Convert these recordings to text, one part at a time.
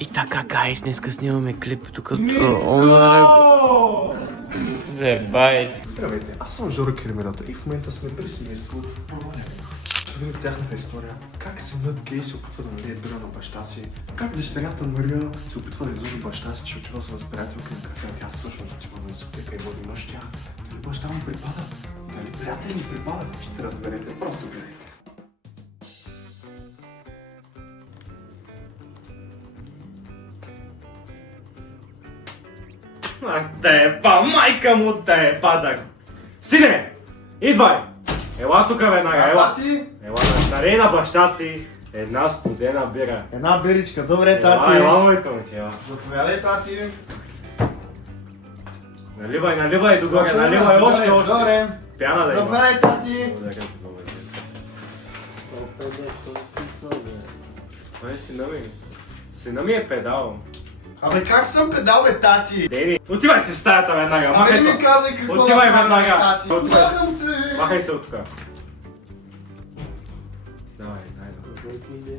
И така, гайс, днеска снимаме клип, докато... Забайте. Здравейте, аз съм Жоро Керемирата и в момента сме при семейство Полонева. Ще видим тяхната история. Как синът Гей се опитва да налие бира на баща си. Как дъщерята Мария се опитва да излъжи баща си, че отива с приятелка на кафе, а тя всъщност отива да се опитва и води мъж тях. Дали баща му припада? Дали приятели ми припадат? Ще разберете, просто гледайте. Ах, теба, майка му теба. Сине, идвай! Ела тук веднага, ела. Тати? Ела, налей на баща си една студена бира. Една биричка, добре, Ела, моето момче, ела. Заповядай, тати. Наливай догоре, наливай още. Добре. Пяна да има. Добре, тати. Благодаря ти, благодаря. Ай, сина ми е педал. Абе, как съм педал, бе, тати? Дени, отивай си в стаята веднага, Абе, махай не се. ми казвай какво Отивай да правя, веднага. тати. Отивай. Махам се. Махай се от тук. Давай, найде.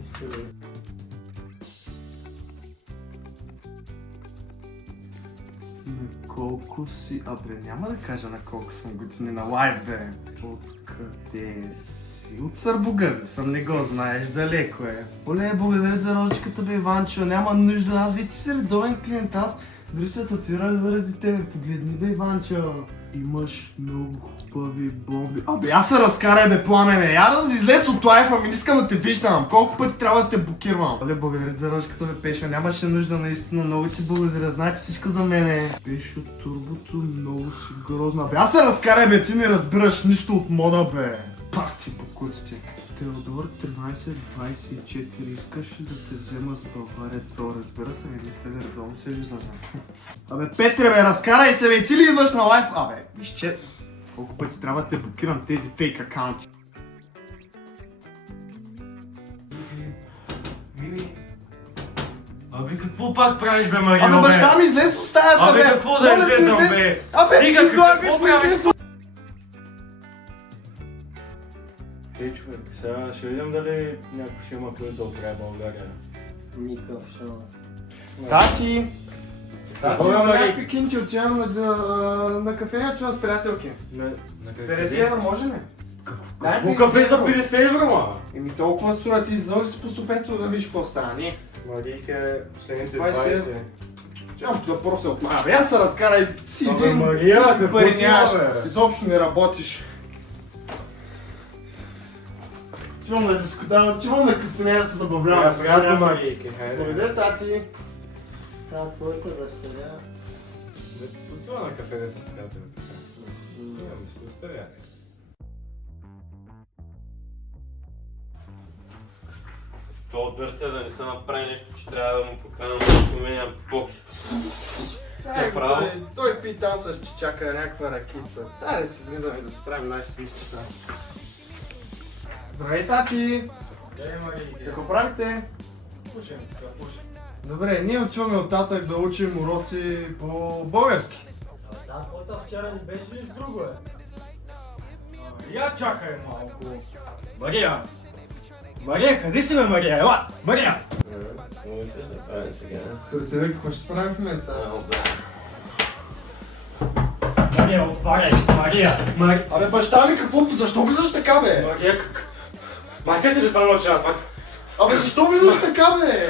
На колко си... Абе, няма да кажа на колко съм години на лайв, бе. Откъде си? От Сърбогъзе съм, не го знаеш, далеко е. Оле, благодаря за ръчката, бе, Иванчо, няма нужда, аз ви ти си редовен клиент, аз дори се татуирах заради тебе, погледни, бе, Иванчо. Имаш много хубави бомби. Абе, аз се разкарай, бе, Пламене, я излез от лайфа ми, не искам да те виждам, колко пъти трябва да те блокирам. Оле, благодаря за ръчката, бе, Пешо, нямаше нужда, наистина, много ти благодаря, знаете всичко за мене. Пешо, турбото, много си грозна, бе, аз се разкарай, бе, ти не разбираш нищо от мода, бе. Пак ти покуци. Теодор 1324, искаш ли да те взема с Баварец? О, разбира се, не сте ли редовно се виждаме. Абе, Петре, бе, разкарай се, бе, ти ли идваш на лайф? Абе, вижче, колко пъти трябва да те блокирам тези фейк акаунти. Мими. Абе, какво пак правиш, бе, Марино, бе? Абе, баща ми излез от стаята, бе! Абе, какво да излезам, бе? Стига, какво правиш? Ей, човек, сега ще видим дали някой ще има който да оправя България. Никакъв шанс. Тати! Тати, Добре, имам Мари. някакви кинти, отивам на кафе, чувам с приятелки. На 50 евро може ли? Какво кафе за 50 евро, ма? Еми толкова струва, ти излъжи си по софето да видиш какво стане. Марийка, последните 20. 20. Чувам да прося от мая, бе, аз се разкарай си Абе, един. Мария, какво пари ти нямаш, има, бе? изобщо не работиш. Чувам да дискутавам, чувам да кафене да се забавлявам с Приятно, приятелки. Марийка, хайде. Благодаря, тати. Това твоята дъщеря. Отива на кафе да съм приятел. Няма си оставя. То отвъртя да не се направи нещо, че трябва да му покана да поменя бокс. право. Той пи там с чичака някаква ракица. Дай да си влизаме да си правим нашите неща. Здравей, тати! Ей, Марийка. Какво правите? Пушим, пушим. Добре, ние отиваме оттатък да учим уроци по български. Татата вчера не беше ли с друго, е? Я чакай малко. Мария! Мария, къде си, бе, Мария? Ела! Мария! Много се да правим сега. Според тебе, какво ще правим в момента? Мария, отваряй! Мария! Абе, баща ми, какво? Защо влизаш така, бе? Мария, как? Майка ти ще научи нас, майка. Абе, защо влизаш така, бе?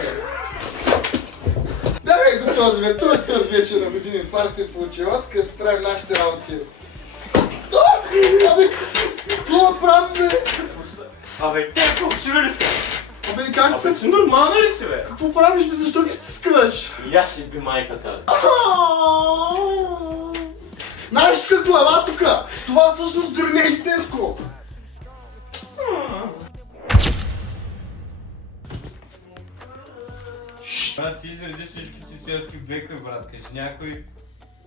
Да, бе, готов, бе, той търт вече на години инфаркт е получил, така си правим нашите работи. Абе, какво да правим, бе? Абе, те какво си били? Абе, как Абе, се... си нормална ли си, бе? Какво правиш, бе? Защо ги стискаш? И аз си би майката. Знаеш какво е, ела тука? Това всъщност дори не е истинско. Брат, ти изреди всичките селски бекове, брат. Кажи някой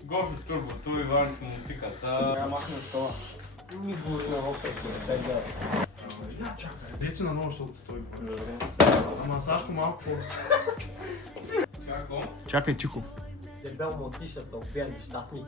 Гофи турбото, Иванчо, мутиката. Я махна това. Ми говори на опет, дай да. Я чакай, дете на ново, защото той Ама Сашко малко по... Какво? Чакай, тихо. Дебел му отиша тълпия нещастник.